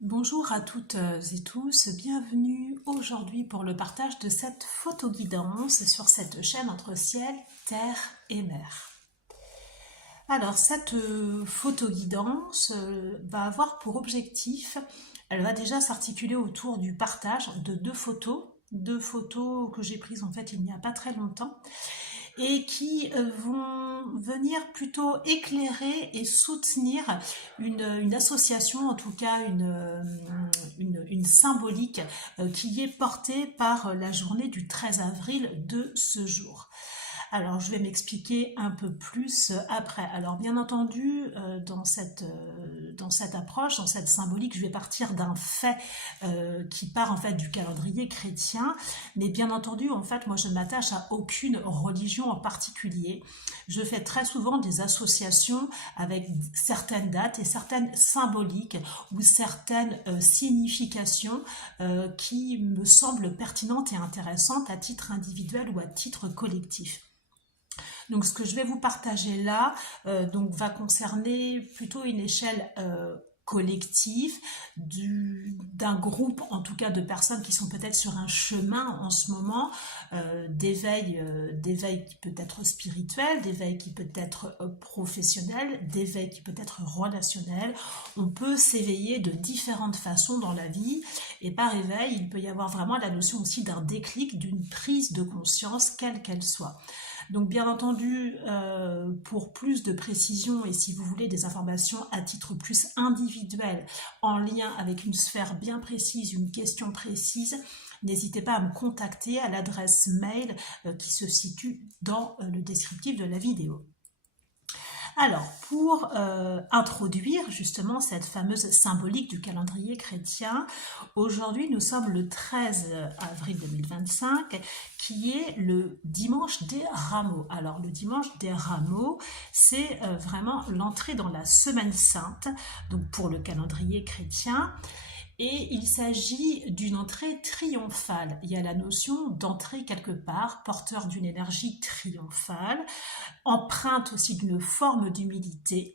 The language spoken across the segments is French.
Bonjour à toutes et tous, bienvenue aujourd'hui pour le partage de cette photo guidance sur cette chaîne entre ciel, terre et mer. Alors cette photo guidance va avoir pour objectif, elle va déjà s'articuler autour du partage de deux photos que j'ai prises en fait il n'y a pas très longtemps et qui vont venir plutôt éclairer et soutenir une association, en tout cas une symbolique qui est portée par la journée du 13 avril de ce jour. Alors, je vais m'expliquer un peu plus après. Alors, bien entendu, dans cette approche, dans cette symbolique, je vais partir d'un fait qui part en fait du calendrier chrétien, mais bien entendu, en fait, moi, je ne m'attache à aucune religion en particulier. Je fais très souvent des associations avec certaines dates et certaines symboliques ou certaines significations qui me semblent pertinentes et intéressantes à titre individuel ou à titre collectif. Donc ce que je vais vous partager là donc, va concerner plutôt une échelle collective d'un groupe en tout cas de personnes qui sont peut-être sur un chemin en ce moment d'éveil qui peut être spirituel, d'éveil qui peut être professionnel, d'éveil qui peut être relationnel. On peut s'éveiller de différentes façons dans la vie et par éveil il peut y avoir vraiment la notion aussi d'un déclic, d'une prise de conscience quelle qu'elle soit. Donc bien entendu, pour plus de précision et si vous voulez des informations à titre plus individuel, en lien avec une sphère bien précise, une question précise, n'hésitez pas à me contacter à l'adresse mail qui se situe dans le descriptif de la vidéo. Alors, pour introduire justement cette fameuse symbolique du calendrier chrétien, aujourd'hui nous sommes le 13 avril 2025, qui est le dimanche des Rameaux. Alors, le dimanche des Rameaux, c'est vraiment l'entrée dans la Semaine Sainte, donc pour le calendrier chrétien. Et il s'agit d'une entrée triomphale. Il y a la notion d'entrée quelque part, porteur d'une énergie triomphale, empreinte aussi d'une forme d'humilité.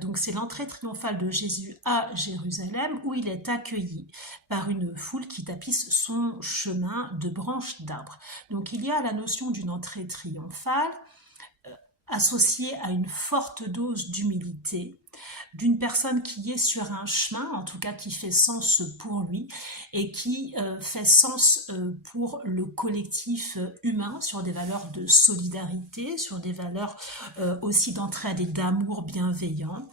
Donc c'est l'entrée triomphale de Jésus à Jérusalem où il est accueilli par une foule qui tapisse son chemin de branches d'arbres. Donc il y a la notion d'une entrée triomphale associée à une forte dose d'humilité, d'une personne qui est sur un chemin, en tout cas qui fait sens pour lui et qui fait sens pour le collectif humain, sur des valeurs de solidarité, sur des valeurs aussi d'entraide et d'amour bienveillant.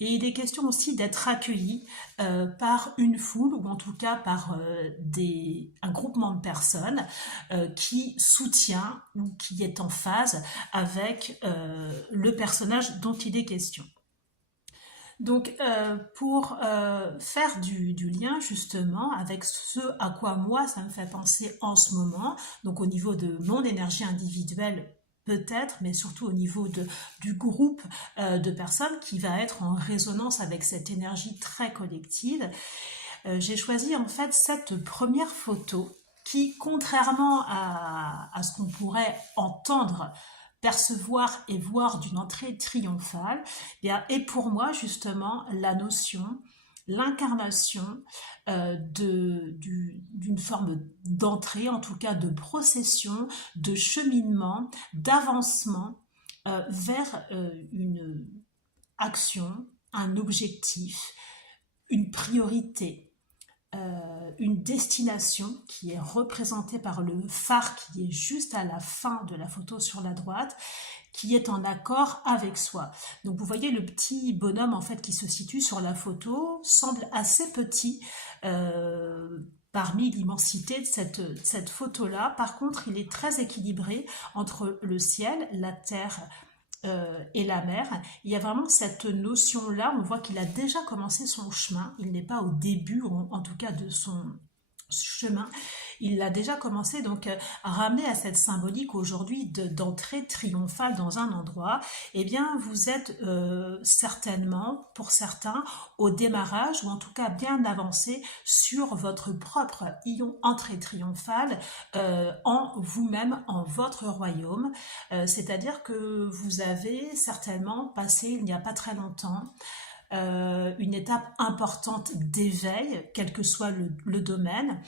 Et il est question aussi d'être accueilli par une foule ou en tout cas par un groupement de personnes qui soutient ou qui est en phase avec le personnage dont il est question. Donc, pour faire du lien justement avec ce à quoi moi ça me fait penser en ce moment, donc au niveau de mon énergie individuelle peut-être, mais surtout au niveau du groupe de personnes qui va être en résonance avec cette énergie très collective, j'ai choisi en fait cette première photo qui, contrairement à ce qu'on pourrait entendre, percevoir et voir d'une entrée triomphale, eh bien, est pour moi justement la notion, l'incarnation d'une forme d'entrée, en tout cas de procession, de cheminement, d'avancement vers une action, un objectif, une priorité, une destination qui est représentée par le phare qui est juste à la fin de la photo sur la droite, qui est en accord avec soi. Donc vous voyez le petit bonhomme en fait qui se situe sur la photo semble assez petit parmi l'immensité de cette photo-là. Par contre, il est très équilibré entre le ciel, la terre et la mer. Il y a vraiment cette notion-là, on voit qu'il a déjà commencé son chemin, il n'est pas au début, en tout cas, de son chemin, il l'a déjà commencé donc à ramener à cette symbolique aujourd'hui d'entrée triomphale dans un endroit. Eh bien vous êtes certainement pour certains au démarrage ou en tout cas bien avancé sur votre propre entrée triomphale en vous-même, en votre royaume. C'est-à-dire que vous avez certainement passé il n'y a pas très longtemps une étape importante d'éveil, quel que soit le domaine,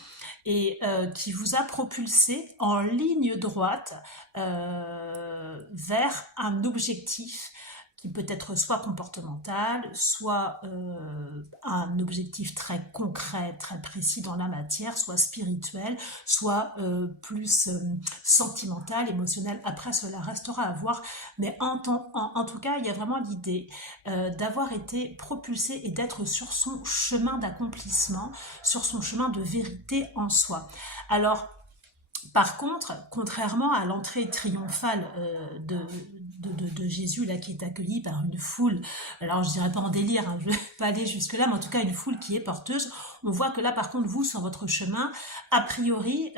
et qui vous a propulsé en ligne droite vers un objectif qui peut être soit comportemental, soit un objectif très concret, très précis dans la matière, soit spirituel, soit plus sentimental, émotionnel. Après, cela restera à voir, mais en tout cas, il y a vraiment l'idée d'avoir été propulsé et d'être sur son chemin d'accomplissement, sur son chemin de vérité en soi. Alors, par contre, contrairement à l'entrée triomphale de Jésus, là, qui est accueilli par une foule, alors je dirais pas en délire, hein, je ne vais pas aller jusque-là, mais en tout cas une foule qui est porteuse, on voit que là, par contre, vous, sur votre chemin, a priori,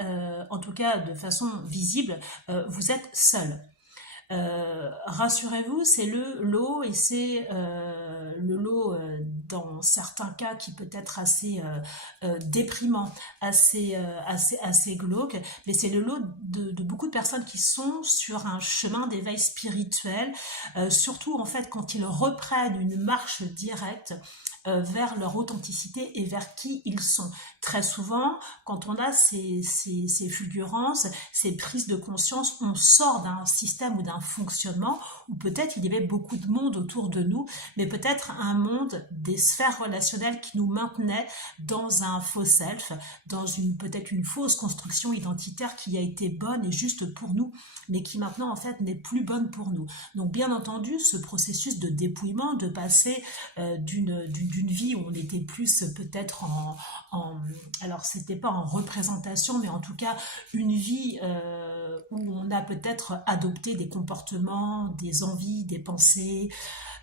en tout cas de façon visible, vous êtes seul. Rassurez-vous, c'est le lot, et c'est le lot dans certains cas qui peut être assez déprimant, assez glauque, mais c'est le lot de beaucoup de personnes qui sont sur un chemin d'éveil spirituel, surtout en fait quand ils reprennent une marche directe vers leur authenticité et vers qui ils sont. Très souvent, quand on a ces fulgurances, ces prises de conscience, on sort d'un système ou d'un fonctionnement où peut-être il y avait beaucoup de monde autour de nous, mais peut-être un monde des sphères relationnelles qui nous maintenait dans un faux self, dans peut-être une fausse construction identitaire qui a été bonne et juste pour nous, mais qui maintenant en fait n'est plus bonne pour nous. Donc bien entendu, ce processus de dépouillement, de passer d'une vie où on était plus peut-être alors c'était pas en représentation, mais en tout cas une vie où on a peut-être adopté des comportements, des envies, des pensées,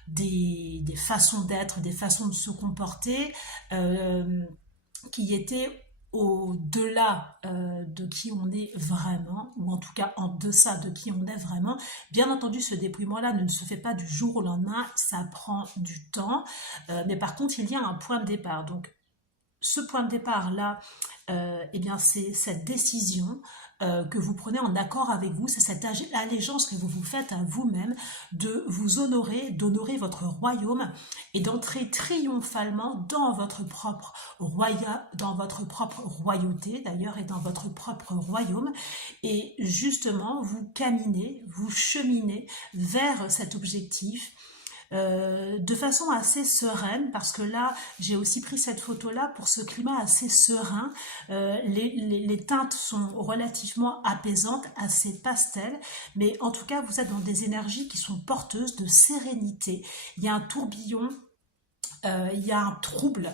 des façons d'être, des façons de se comporter qui étaient au-delà de qui on est vraiment, ou en tout cas en deçà de qui on est vraiment. Bien entendu, ce dépouillement-là ne se fait pas du jour au lendemain, ça prend du temps, mais par contre, il y a un point de départ. Donc, ce point de départ-là, eh bien, c'est cette décision que vous prenez en accord avec vous, c'est cette allégeance que vous vous faites à vous-même de vous honorer, d'honorer votre royaume et d'entrer triomphalement dans votre propre royauté d'ailleurs et dans votre propre royaume, et justement vous caminez, vous cheminez vers cet objectif de façon assez sereine, parce que là j'ai aussi pris cette photo là pour ce climat assez serein. Les teintes sont relativement apaisantes, assez pastel, mais en tout cas vous êtes dans des énergies qui sont porteuses de sérénité. Il y a un tourbillon, il y a un trouble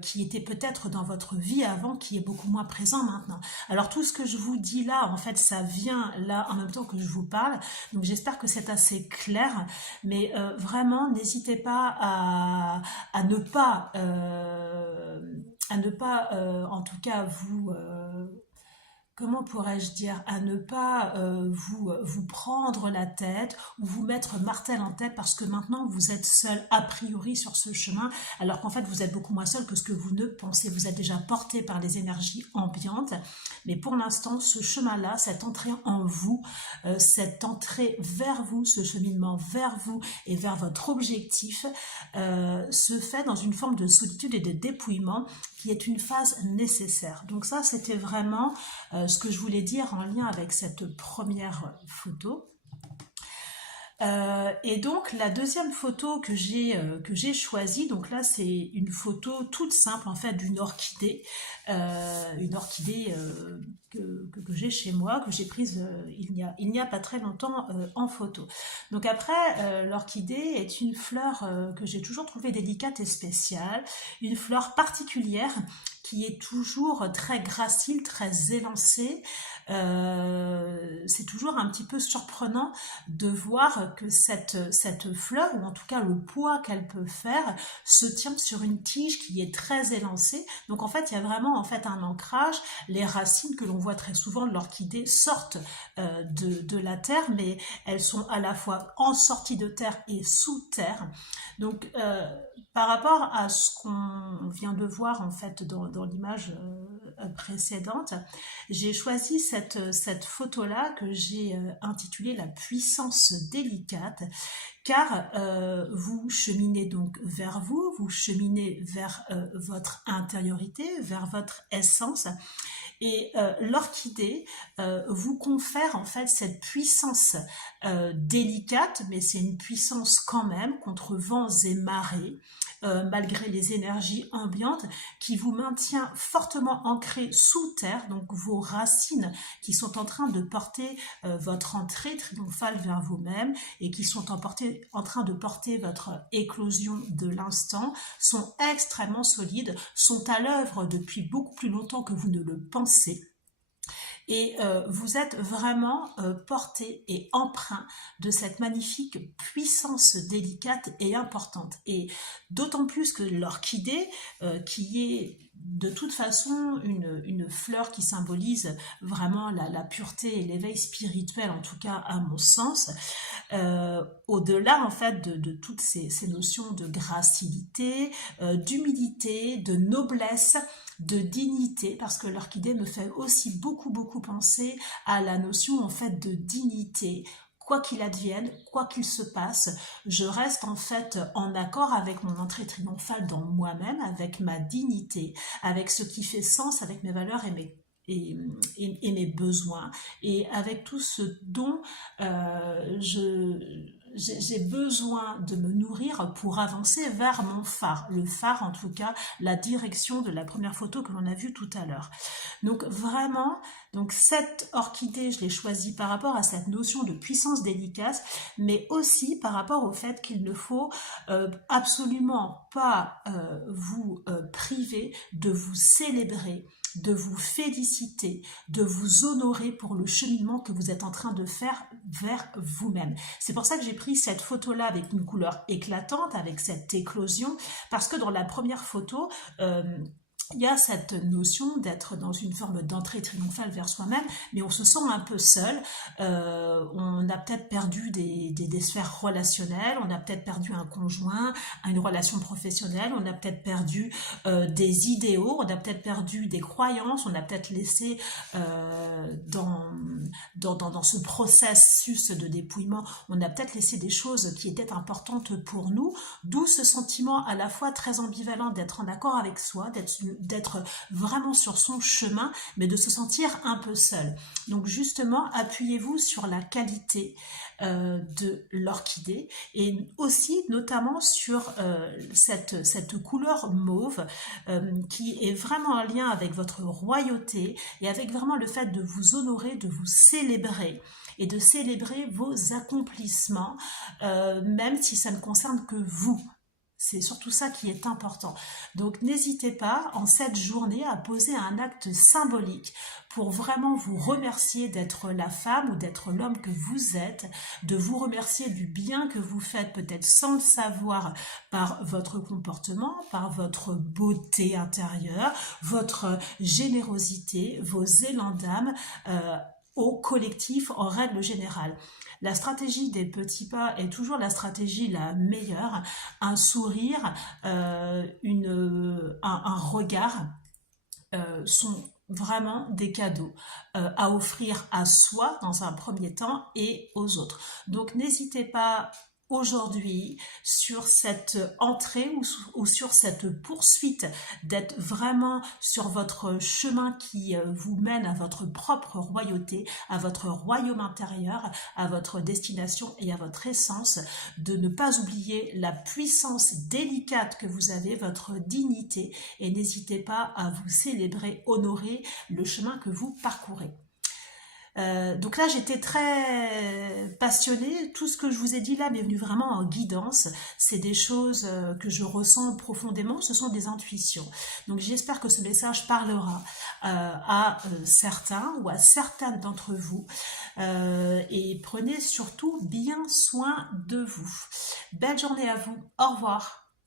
qui était peut-être dans votre vie avant, qui est beaucoup moins présent maintenant. Alors tout ce que je vous dis là, en fait, ça vient là en même temps que je vous parle, donc j'espère que c'est assez clair, mais vraiment, n'hésitez pas à ne pas, en tout cas, vous... comment pourrais-je dire, à ne pas vous prendre la tête ou vous mettre martel en tête parce que maintenant vous êtes seul a priori sur ce chemin, alors qu'en fait vous êtes beaucoup moins seul que ce que vous ne pensez. Vous êtes déjà porté par les énergies ambiantes, mais pour l'instant ce chemin-là, cette entrée en vous, cette entrée vers vous, ce cheminement vers vous et vers votre objectif se fait dans une forme de solitude et de dépouillement qui est une phase nécessaire. Donc ça, c'était vraiment ce que je voulais dire en lien avec cette première photo. Et donc la deuxième photo que j'ai choisie, donc là c'est une photo toute simple en fait d'une orchidée, que j'ai chez moi, que j'ai prise il n'y a pas très longtemps en photo. Donc après, l'orchidée est une fleur que j'ai toujours trouvée délicate et spéciale, une fleur particulière qui est toujours très gracile, très élancée. C'est toujours un petit peu surprenant de voir que cette fleur, ou en tout cas le poids qu'elle peut faire, se tient sur une tige qui est très élancée. Donc en fait, il y a vraiment en fait un ancrage. Les racines que l'on voit très souvent de l'orchidée sortent de la terre, mais elles sont à la fois en sortie de terre et sous terre. Donc par rapport à ce qu'on vient de voir en fait dans l'image précédente, j'ai choisi cette photo-là que j'ai intitulée La puissance délicate, car vous cheminez donc vers vous, vous cheminez vers votre intériorité, vers votre essence. Et l'orchidée vous confère en fait cette puissance délicate, mais c'est une puissance quand même contre vents et marées, malgré les énergies ambiantes, qui vous maintient fortement ancré sous terre, donc vos racines qui sont en train de porter votre entrée triomphale vers vous-même et qui sont en train de porter votre éclosion de l'instant, sont extrêmement solides, sont à l'œuvre depuis beaucoup plus longtemps que vous ne le pensez. Et vous êtes vraiment porté et empreint de cette magnifique puissance délicate et importante. Et d'autant plus que l'orchidée, qui est de toute façon une fleur qui symbolise vraiment la pureté et l'éveil spirituel, en tout cas à mon sens, au-delà en fait de toutes ces notions de gracilité, d'humilité, de noblesse, de dignité, parce que l'orchidée me fait aussi beaucoup penser à la notion en fait de dignité. Quoi qu'il advienne, quoi qu'il se passe, je reste en fait en accord avec mon entrée triomphale dans moi-même, avec ma dignité, avec ce qui fait sens, avec mes valeurs et mes besoins, et avec tout ce dont j'ai besoin de me nourrir pour avancer vers mon phare. Le phare, en tout cas, la direction de la première photo que l'on a vue tout à l'heure. Donc vraiment, donc cette orchidée, je l'ai choisie par rapport à cette notion de puissance délicate, mais aussi par rapport au fait qu'il ne faut absolument pas vous priver de vous célébrer, de vous féliciter, de vous honorer pour le cheminement que vous êtes en train de faire vers vous-même. C'est pour ça que j'ai pris cette photo-là avec une couleur éclatante, avec cette éclosion, parce que dans la première photo, il y a cette notion d'être dans une forme d'entrée triomphale vers soi-même, mais on se sent un peu seul, on a peut-être perdu des sphères relationnelles, on a peut-être perdu un conjoint, une relation professionnelle, on a peut-être perdu des idéaux, on a peut-être perdu des croyances, on a peut-être laissé dans ce processus de dépouillement, on a peut-être laissé des choses qui étaient importantes pour nous, d'où ce sentiment à la fois très ambivalent d'être en accord avec soi, d'être vraiment sur son chemin, mais de se sentir un peu seul. Donc justement, appuyez-vous sur la qualité de l'orchidée et aussi notamment sur cette couleur mauve qui est vraiment en lien avec votre royauté et avec vraiment le fait de vous honorer, de vous célébrer et de célébrer vos accomplissements, même si ça ne concerne que vous. C'est surtout ça qui est important. Donc n'hésitez pas en cette journée à poser un acte symbolique pour vraiment vous remercier d'être la femme ou d'être l'homme que vous êtes, de vous remercier du bien que vous faites peut-être sans le savoir par votre comportement, par votre beauté intérieure, votre générosité, vos élans d'âme au collectif en règle générale. La stratégie des petits pas est toujours la stratégie la meilleure. Un sourire, un regard sont vraiment des cadeaux à offrir à soi dans un premier temps et aux autres. Donc n'hésitez pas aujourd'hui sur cette entrée ou sur cette poursuite d'être vraiment sur votre chemin qui vous mène à votre propre royauté, à votre royaume intérieur, à votre destination et à votre essence, de ne pas oublier la puissance délicate que vous avez, votre dignité, et n'hésitez pas à vous célébrer, honorer le chemin que vous parcourez. Donc là j'étais très passionnée, tout ce que je vous ai dit là m'est venu vraiment en guidance, c'est des choses que je ressens profondément, ce sont des intuitions. Donc j'espère que ce message parlera à certains ou à certaines d'entre vous et prenez surtout bien soin de vous. Belle journée à vous, au revoir.